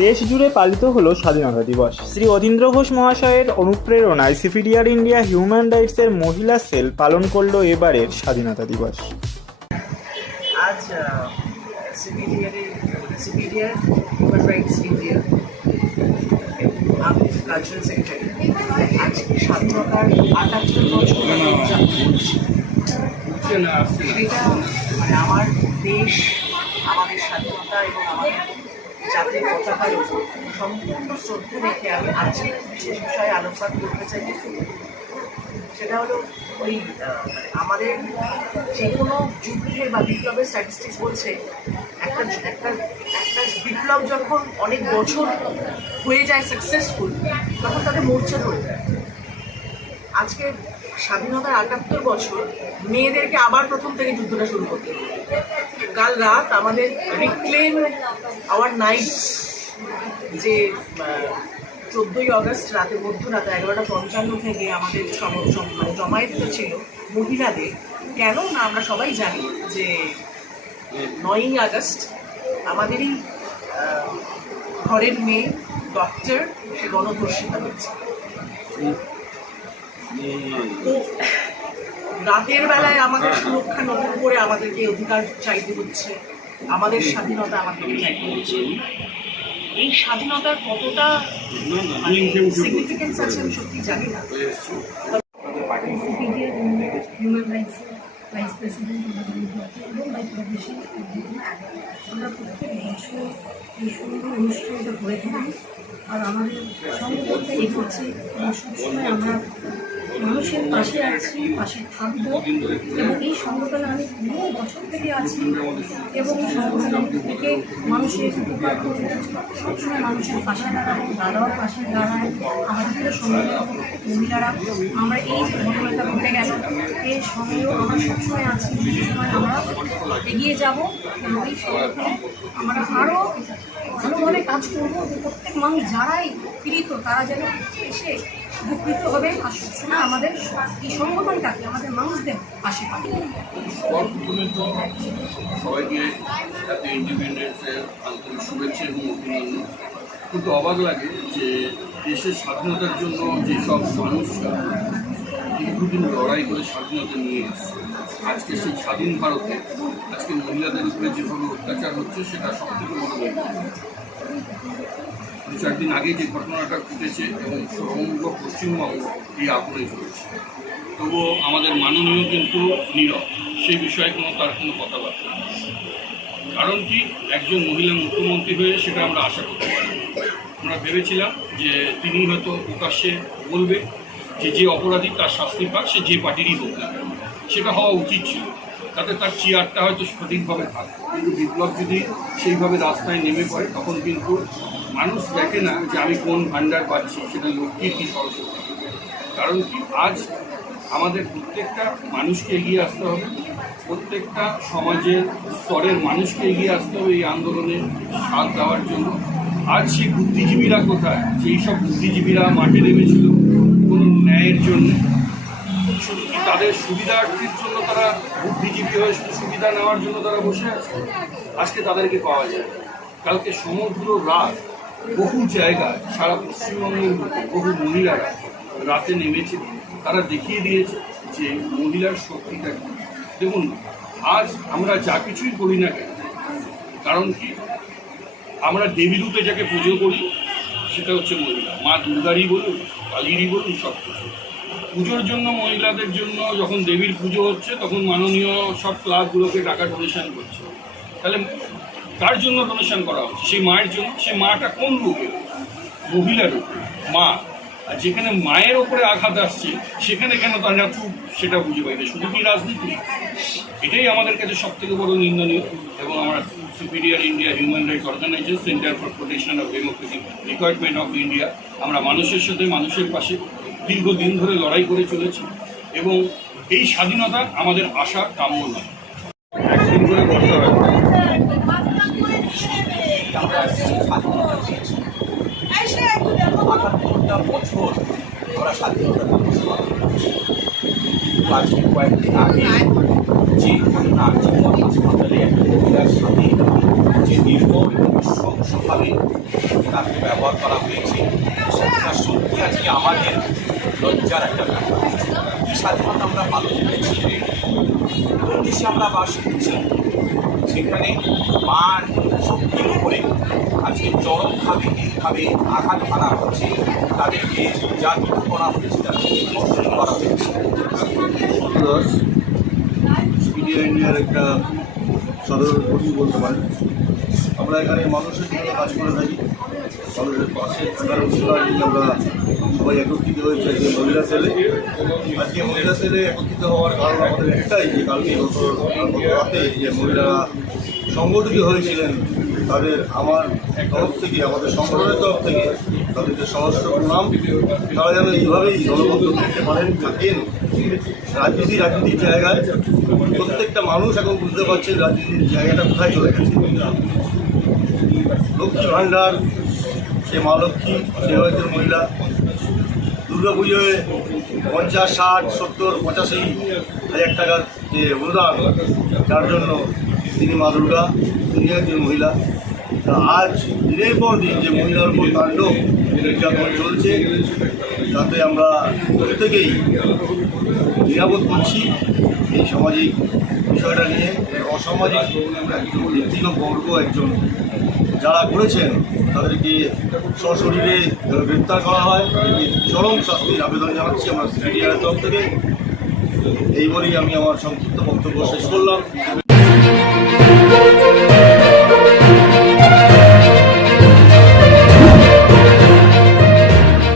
দেশ জুড়ে পালিত হলো স্বাধীনতা দিবস। শ্রী অধীন্দ্র ঘোষ মহাশয়ের অনুপ্রেরণায় সিপিডিআর ইন্ডিয়া হিউম্যান রাইটসের মহিলা সেল পালন করল এবারের স্বাধীনতা দিবস। আজ CPDR CPDR human rights India আমি কালচারাল সেক্রেটারি আজকে স্বাধীনতার আটাত্তর বছর মানে আমার দেশ আমাদের স্বাধীনতা এবং আমাদের জাতির পতাকার উপর সম্পূর্ণ শ্রদ্ধা রেখে আমি আজকে বিশেষ বিষয়ে আলোকপাত করতে চাই সেটা হলো ওই মানে আমাদের যে কোনো যুদ্ধের বা বিপ্লবের স্ট্যাটিস্টিক্স বলছে, একটা একটা একটা বিপ্লব যখন অনেক বছর হয়ে যায় সাকসেসফুল তখন তাদের মূর্ছা ধরে যায় আজকে স্বাধীনতার আটাত্তর বছর মেয়েদেরকে আবার প্রথম থেকে যুদ্ধটা শুরু করতে। কাল রাত আমাদের রিক্লেম আওয়ার নাইট যে চোদ্দোই আগস্ট রাতে মধ্যরাতে এগারোটা পঞ্চান্ন থেকে আমাদের মানে জমায়েত ছিল মহিলাদের কেন না আমরা সবাই জানি যে নয়ই আগস্ট আমাদেরই ঘরের মেয়ে ডক্টর সে গণধর্ষিতা হয়েছে। তো রাতের বেলায় আমাদের সুরক্ষা নতুন করে আমাদেরকে অধিকার চাইতে হচ্ছে। আমাদের স্বাধীনতা আমাদেরকে চাইতে হচ্ছে। এই স্বাধীনতার কতটা মানে সিগনিফিকেন্স আছে আমি সত্যি জানি না। ভাইস প্রেসিডেন্ট এবং আমরা এই সুন্দর থাকি। আর আমাদের সংগঠনটা এগোচ্ছে এবং সবসময় আমরা মানুষের পাশে আছি, পাশে থাকব এবং এই সংগঠনে আমি বহু বছর থেকে আছি এবং সংগঠন থেকে মানুষের উপকার করব সবসময় মানুষের পাশে দাঁড়াবো দাদাও পাশে দাঁড়ায় আমাদের সংগঠন মহিলারা। আমরা এই ঘটনাটা ঘটে গেল, এর সঙ্গেও আমরা সবসময় আছি সবসময় আমরা এগিয়ে যাব এবং এই সংগঠনে আমরা আরও ভালোভাবে কাজ করব। প্রত্যেক মানুষ যারাই পীড়িত, তারা যেন এসে উপকৃত হবে আর আমাদের এই সংগঠনটাকে, আমাদের মানুষদের পাশে পাবে। সবাইকে এত ইন্ডিপেন্ডেন্সের আন্তরিক শুভেচ্ছা এবং অভিনন্দন। কিন্তু অবাক লাগে যে দেশের স্বাধীনতার জন্য যেসব মানুষরা দীর্ঘদিন লড়াই করে স্বাধীনতা নিয়ে এসছে, আজকে সেই স্বাধীন ভারতে, আজকে মহিলাদের উপরে যেভাবে অত্যাচার হচ্ছে, সেটা সব থেকে বড় ব্যাপার। দু চার দিন আগে যে ঘটনাটা ঘটেছে এবং সমগ্র পশ্চিমবঙ্গ এই আগুনে চলেছে তবুও আমাদের মাননীয় কিন্তু নীরব, সেই বিষয়ে কোনো তার কোনো কথাবার্তা। কারণ কি, একজন মহিলা মুখ্যমন্ত্রী হয়ে সেটা আমরা আশা করতে পারি আমরা ভেবেছিলাম যে তিনি হয়তো প্রকাশ্যে বলবে যে যে অপরাধী তার শাস্তি পাক, সে যে পার্টিরই হোক সেটা হওয়া উচিত ছিল তাতে তার চেয়ারটা হয়তো সঠিকভাবে থাকতো কিন্তু বিপ্লব যদি সেইভাবে রাস্তায় নেমে পড়ে, তখন কিন্তু মানুষ দেখে না যে আমি কোন ভান্ডার পাচ্ছি, সেটা লক্ষ্মীর কি সরস্বতী কারণ কি, আজ আমাদের প্রত্যেকটা মানুষকে এগিয়ে আসতে হবে, প্রত্যেকটা সমাজের স্তরের মানুষকে এগিয়ে আসতে হবে এই আন্দোলনে সাথ দেওয়ার জন্য। আজ সেই বুদ্ধিজীবীরা কোথায়? যেই সব বুদ্ধিজীবীরা মাঠে নেমেছিল, কোনো ন্যায়ের জন্য শুধু তাদের সুবিধার্থীর জন্য তারা বুদ্ধিজীবী হয়ে শুধু সুবিধা নেওয়ার জন্য তারা বসে আছে? আজকে তাদেরকে পাওয়া যায়। কালকে সমগ্র রাত, বহু জায়গায়, সারা পশ্চিমবঙ্গের বহু মহিলারা রাতে নেমেছে। তারা দেখিয়ে দিয়েছে যে মহিলার শক্তিটা কি। দেখুন, আজ আমরা যা কিছুই করি না কেন, কারণ কি? আমরা দেবী রূপে যাকে পুজো করি, সেটা হচ্ছে মহিলা। মা দুর্গারই বলুন, কালীরই বলুন, সব কিছু। পুজোর জন্য, মহিলাদের জন্য যখন দেবীর পুজো হচ্ছে, তখন মাননীয় সব ক্লাবগুলোকে টাকা ডোনেশন করছে। তাহলে কার জন্য ডোনেশন করা হচ্ছে? সেই মায়ের জন্য? সেই মাটা কোন রূপে? মহিলার রূপে। মা। আর যেখানে মায়ের ওপরে আঘাত আসছে, সেখানে কেন তারা খুব সেটা বুঝে পাই শুধু কি রাজনীতি? এটাই আমাদের কাছে সব থেকে বড় নিন্দনীয় এবং আমরা superior India human rights organisation centre for protection of democracy requirement of India আমরা মানুষের সাথে মানুষের পাশে দীর্ঘদিন ধরে লড়াই করে চলেছি এবং এই স্বাধীনতা আমাদের আশা, কাম্য নয়। একদিন আজকে যে তাকে ব্যবহার করা হয়েছে সত্যি আজকে আমাদের লজ্জার একটা ব্যাপার কি স্বাধীনতা আমরা পালন করছি কোন দেশে আমরা বাস করছি সেখানে মান শক্তির উপরে আজকে চরমভাবে এইভাবে আঘাত হানা হচ্ছে তাদেরকে জাগ্রত করা হয়েছে তাদেরকে ধর্ষণ করা হয়েছে ইন্ডিয়ার একটা কর্মী বলতে পারেন আমরা এখানে মানুষের জন্য কাজ করে থাকি। মানুষের পাশে থাকার অনুষ্ঠানে আমরা সবাই একত্রিত হয়েছে যে মহিলা সেলে আজকে মহিলা সেলে একত্রিত হওয়ার কারণ আমাদের একটাই যে কালকে রাতে যে মহিলারা সংগঠিত হয়েছিলেন তাদের আমার তরফ থেকে আমাদের সংগঠনের তরফ থেকে তাদেরকে সহস্র প্রণাম তারা যেন এইভাবেই দলবদ্ধ থাকতে পারেন থাকেন রাজনীতি রাজনীতির জায়গায় প্রত্যেকটা মানুষ এখন বুঝতে পারছেন রাজনীতির জায়গাটা কোথায় চলে গেছে লক্ষ্মী ভাণ্ডার সে মা লক্ষ্মী, সে হয়তো মহিলা। দুর্গা পুজোয় পঞ্চাশ, ষাট, সত্তর, পঁচাশি হাজার টাকার যে অনুদান, যার জন্য তিনি মা দুর্গা, তিনি একজন মহিলা। আজ দিনের পর দিন যে মহিলার উপর তাণ্ডব নির্যাতন চলছে, তাতে আমরা প্রত্যেকেই নিরাপদ করছি এই সামাজিক বিষয়টা নিয়ে অসামাজিক ব্যক্তিগত বর্গ একজন যারা করেছেন, তাদেরকে সশরীরে গ্রেপ্তার করা হয়, তাদেরকে চরম শাস্তির আবেদন জানাচ্ছি আমার সিডিআর তরফ থেকে। এই বলেই আমি আমার সংক্ষিপ্ত বক্তব্য শেষ করলাম।